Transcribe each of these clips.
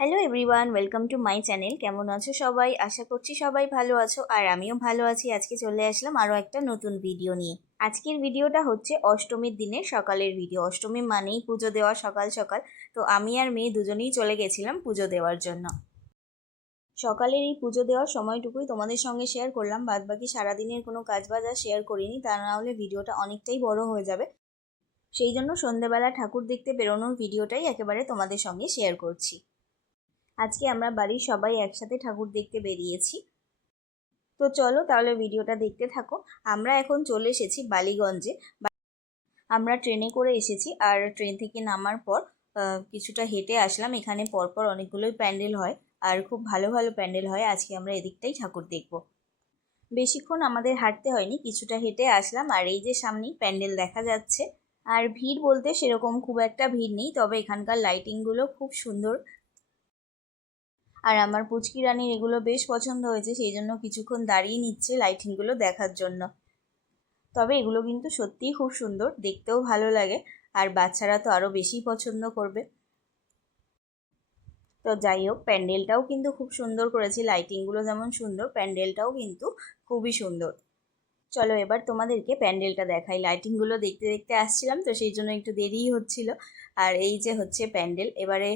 Hello everyone welcome to my channel কেমন আছো সবাই? আশা করছি সবাই ভালো আছো, আর আমিও ভালো আছি। আজকে চলে আসলাম আরও একটা নতুন ভিডিও নিয়ে। আজকের ভিডিওটা হচ্ছে অষ্টমীর দিনের সকালের ভিডিও অষ্টমী মানেই পুজো দেওয়া সকাল সকাল। তো আমি আর মেয়ে দুজনেই চলে গেছিলাম পুজো দেওয়ার জন্য। সকালের এই পুজো দেওয়ার সময়টুকুই তোমাদের সঙ্গে শেয়ার করলাম। বাদ বাকি সারাদিনের কোনো কাজ বাজ আর শেয়ার করিনি, তা না হলে ভিডিওটা অনেকটাই বড় হয়ে যাবে। সেই জন্য সন্ধেবেলা ঠাকুর দেখতে বেরোনোর ভিডিওটাই একেবারে তোমাদের সঙ্গে শেয়ার করছি। আজকে আমরা বাড়ির সবাই একসাথে ঠাকুর দেখতে বেরিয়েছি। তো চলো তাহলে ভিডিওটা দেখতে থাকো। আমরা এখন চলে এসেছি বালিগঞ্জে। আমরা ট্রেনে করে এসেছি আর ট্রেন থেকে নামার পর কিছুটা হেঁটে আসলাম। এখানে পরপর অনেকগুলোই প্যান্ডেল হয় আর খুব ভালো ভালো প্যান্ডেল হয়। আজকে আমরা এদিকটাই ঠাকুর দেখব। বেশিক্ষণ আমাদের হাঁটতে হয়নি, কিছুটা হেঁটে আসলাম আর এই যে সামনেই প্যান্ডেল দেখা যাচ্ছে। আর ভিড় বলতে সেরকম খুব একটা ভিড় নেই, তবে এখানকার লাইটিংগুলো খুব সুন্দর। আর আমার পুচকি রানীর এগুলো বেশ পছন্দ হয়েছে, সেই জন্য কিছুক্ষণ দাঁড়িয়ে নিচ্ছে লাইটিংগুলো দেখার জন্য। তবে এগুলো কিন্তু সত্যিই খুব সুন্দর, দেখতেও ভালো লাগে, আর বাচ্চারা তো আরও বেশি পছন্দ করবে। তো যাই হোক, প্যান্ডেলটাও কিন্তু খুব সুন্দর করেছি, লাইটিংগুলো যেমন সুন্দর, প্যান্ডেলটাও কিন্তু খুবই সুন্দর। চলো এবার তোমাদেরকে প্যান্ডেলটা দেখাই। লাইটিংগুলো দেখতে দেখতে আসছিলাম, তো সেই জন্য একটু দেরিই হচ্ছিল। আর এই যে হচ্ছে প্যান্ডেল, এবারে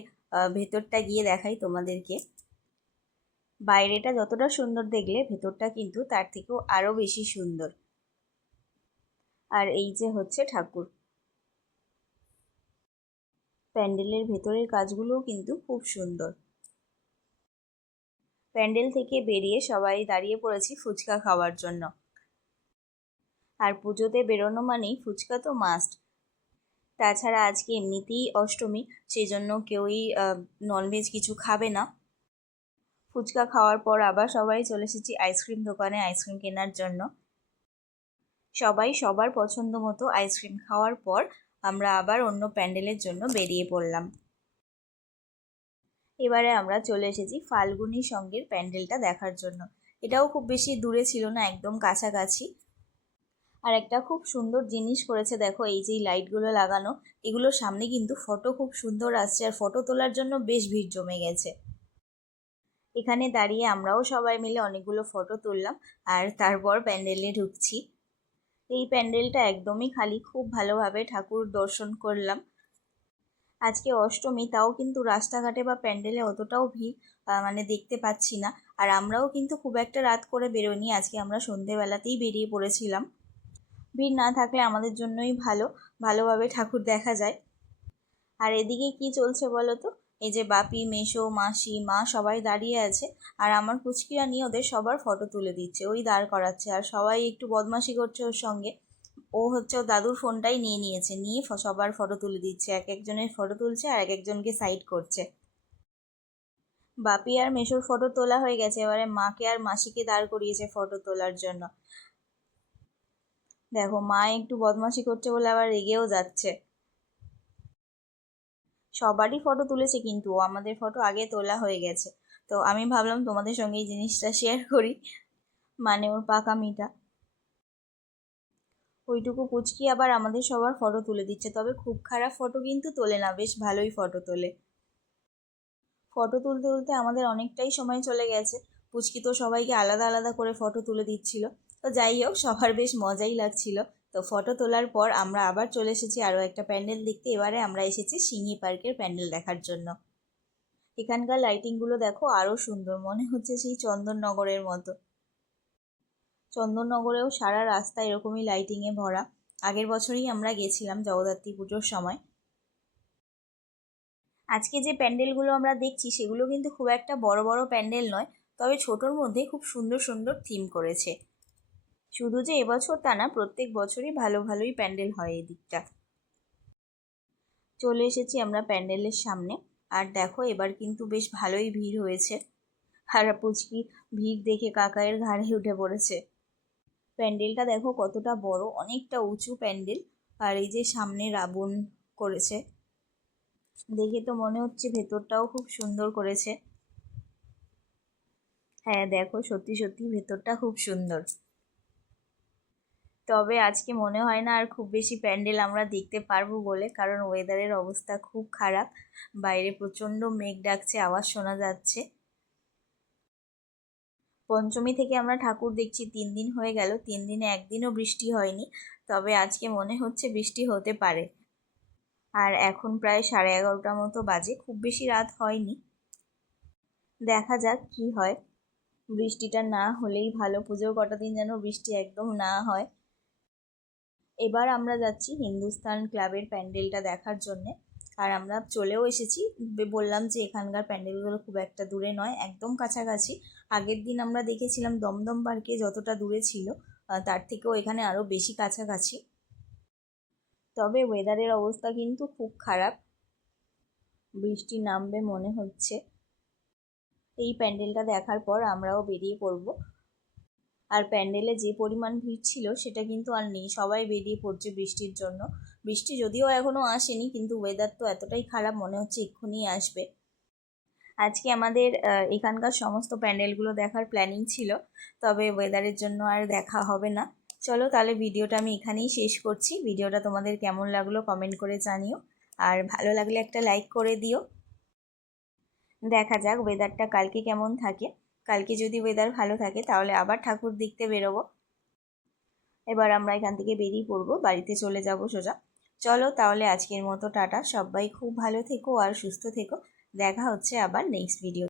ভেতরটা গিয়ে দেখাই তোমাদেরকে। বাইরেটা যতটা সুন্দর দেখলে ভেতরটা কিন্তু তার থেকেও আরও বেশি সুন্দর। আর এই যে হচ্ছে ঠাকুর। প্যান্ডেলের ভেতরের কাজগুলোও কিন্তু খুব সুন্দর। প্যান্ডেল থেকে বেরিয়ে সবাই দাঁড়িয়ে পড়েছি ফুচকা খাওয়ার জন্য। আর পুজোতে বেরোনো মানেই ফুচকা তো মাস্ট তাছাড়া আজকে এমনিতেই অষ্টমী সেই জন্য কেউই ননভেজ কিছু খাবে না। ফুচকা খাওয়ার পর আবার সবাই চলে এসেছি আইসক্রিম দোকানে আইসক্রিম কেনার জন্য। সবাই সবার পছন্দ মতো আইসক্রিম খাওয়ার পর আমরা আবার অন্য প্যান্ডেলের জন্য বেরিয়ে পড়লাম। এবারে আমরা চলে এসেছি ফাল্গুনি সঙ্গের প্যান্ডেলটা দেখার জন্য। এটাও খুব বেশি দূরে ছিল না, একদম কাছাকাছি। আর একটা খুব সুন্দর জিনিস করেছে, দেখো এই যে লাইটগুলো লাগানো, এগুলোর সামনে কিন্তু ফটো খুব সুন্দর আসছে। আর ফটো তোলার জন্য বেশ ভিড় জমে গেছে। এখানে দাঁড়িয়ে আমরাও সবাই মিলে অনেকগুলো ফটো তুললাম আর তারপর প্যান্ডেলে ঢুকছি। এই প্যান্ডেলটা একদমই খালি, খুব ভালোভাবে ঠাকুর দর্শন করলাম। আজকে অষ্টমী, তাও কিন্তু রাস্তাঘাটে বা প্যান্ডেলে অতটাও ভিড় মানে দেখতে পাচ্ছি না। আর আমরাও কিন্তু খুব একটা রাত করে বেরোনি আজকে আমরা সন্ধেবেলাতেই বেরিয়ে পড়েছিলাম। ভিড় না থাকলে আমাদের জন্যই ভালো, ভালোভাবে ঠাকুর দেখা যায়। আর এদিকে কি চলছে বলো তো? এই যে বাপি, মেশো, মাসি, মা সবাই দাঁড়িয়ে আছে আর আমার কুচকিরা নিয়ে ওদের সবার ফটো তুলে দিচ্ছে। ওই দাঁড় করাচ্ছে আর সবাই একটু বদমাশি করছে ওর সঙ্গে। ও হচ্ছে ও দাদুর ফোনটাই নিয়ে নিয়েছে, নিয়ে সবার ফটো তুলে দিচ্ছে। এক একজনের ফটো তুলছে আর এক একজনকে সাইড করছে। বাপি আর মেশোর ফটো তোলা হয়ে গেছে। এবারে মাকে আর মাসিকে দাঁড় করিয়েছে ফটো তোলার জন্য। দেখো, মা একটু বদমাশি করছে বলে আবার রেগেও যাচ্ছে। সবারই ফটো তুলেছে কিন্তু আমাদের ফটো আগে তোলা হয়ে গেছে। তো আমি ভাবলাম তোমাদের সঙ্গে এই জিনিসটা শেয়ার করি মানে ওর পাকামিটা। ওইটুকু পুচকি আবার আমাদের সবার ফটো তুলে দিচ্ছে, তবে খুব খারাপ ফটো কিন্তু তোলে না, বেশ ভালোই ফটো তোলে। ফটো তুলতে তুলতে আমাদের অনেকটাই সময় চলে গেছে, পুচকি তো সবাইকে আলাদা আলাদা করে ফটো তুলে দিচ্ছিল। তো যাই হোক, সবার বেশ মজাই লাগছিল। তো ফটো তোলার পর আমরা আবার চলে এসেছি আরও একটা প্যান্ডেল দেখতে। এবারে আমরা এসেছি সিঙ্গি পার্কের প্যান্ডেল দেখার জন্য। এখানকার লাইটিংগুলো দেখো আরও সুন্দর, মনে হচ্ছে সেই চন্দননগরের মতো। চন্দননগরেও সারা রাস্তা এরকমই লাইটিংয়ে ভরা। আগের বছরই আমরা গেছিলাম জগদ্ধাত্রী পুজোর সময়। আজকে যে প্যান্ডেলগুলো আমরা দেখছি সেগুলো কিন্তু খুব একটা বড় বড় প্যান্ডেল নয়, তবে ছোটোর মধ্যে খুব সুন্দর সুন্দর থিম করেছে। শুধু যে এবছর তা না, প্রত্যেক বছরই ভালো ভালোই প্যান্ডেল হয় এই দিকটা। চলে এসেছি আমরা প্যান্ডেলের সামনে। আর দেখো, এবার কিন্তু বেশ ভালোই ভিড় হয়েছে। আর পুচকি ভিড় দেখে কাকায়ের ঘাড়ে উঠে পড়েছে। প্যান্ডেলটা দেখো কতটা বড়, অনেকটা উঁচু প্যান্ডেল। আর এই যে সামনে রাবণ করেছে, দেখে তো মনে হচ্ছে ভেতরটাও খুব সুন্দর করেছে। হ্যাঁ দেখো সত্যি সত্যি ভেতরটা খুব সুন্দর। তবে আজকে মনে হয় না আর খুব বেশি প্যান্ডেল আমরা দেখতে পারব বলে, কারণ ওয়েদারের অবস্থা খুব খারাপ। বাইরে প্রচণ্ড মেঘ ডাকছে, আওয়াজ শোনা যাচ্ছে। পঞ্চমী থেকে আমরা ঠাকুর দেখছি, তিন দিন হয়ে গেল, তিন দিনে একদিনও বৃষ্টি হয়নি, তবে আজকে মনে হচ্ছে বৃষ্টি হতে পারে। আর এখন প্রায় সাড়ে এগারোটার মতো বাজে, খুব বেশি রাত হয়নি। দেখা যাক কি হয়। বৃষ্টিটা না হলেই ভালো, পুজোর কটা দিন যেন বৃষ্টি একদম না হয়। এবার আমরা যাচ্ছি হিন্দুস্তান ক্লাবের প্যান্ডেলটা দেখার জন্যে। আর আমরা চলেও এসেছি। বললাম যে এখানকার প্যান্ডেলগুলো খুব একটা দূরে নয়, একদম কাছাকাছি। আগের দিন আমরা দেখেছিলাম দমদম পার্কে যতটা দূরে ছিল তার থেকেও এখানে আরও বেশি কাছাকাছি। তবে ওয়েদারের অবস্থা কিন্তু খুব খারাপ। বৃষ্টি নামবে মনে হচ্ছে। এই প্যান্ডেলটা দেখার পর আমরাও বেরিয়ে পড়ব। আর প্যান্ডেলে যে পরিমাণ ভিড় ছিল সেটা কিন্তু আর নেই। সবাই বেরিয়ে পড়ছে বৃষ্টির জন্য। বৃষ্টি যদিও এখনও আসেনি, কিন্তু ওয়েদার তো এতটাই খারাপ মনে হচ্ছে এক্ষুনি আসবে। আজকে আমাদের এখানকার সমস্ত প্যান্ডেলগুলো দেখার প্ল্যানিং ছিল, তবে ওয়েদারের জন্য আর দেখা হবে না। চলো তাহলে ভিডিওটা আমি এখানেই শেষ করছি। ভিডিওটা তোমাদের কেমন লাগল কমেন্ট করে জানিও। আর ভালো লাগলে একটা লাইক করে দিও। দেখা যাক ওয়েদারটা কালকে কেমন থাকে। কালকে যদি ওয়েদার ভালো থাকে, তাহলে আবার ঠাকুর দেখতে বেরোবো। এবার আমরা এখান থেকে বেরিয়ে পড়ব, বাড়িতে চলে যাব সোজা। চলো তাহলে আজকের মতো, টাটা। সবাই খুব ভালো থেকো আর সুস্থ থেকো। দেখা হচ্ছে আবার নেক্সট ভিডিও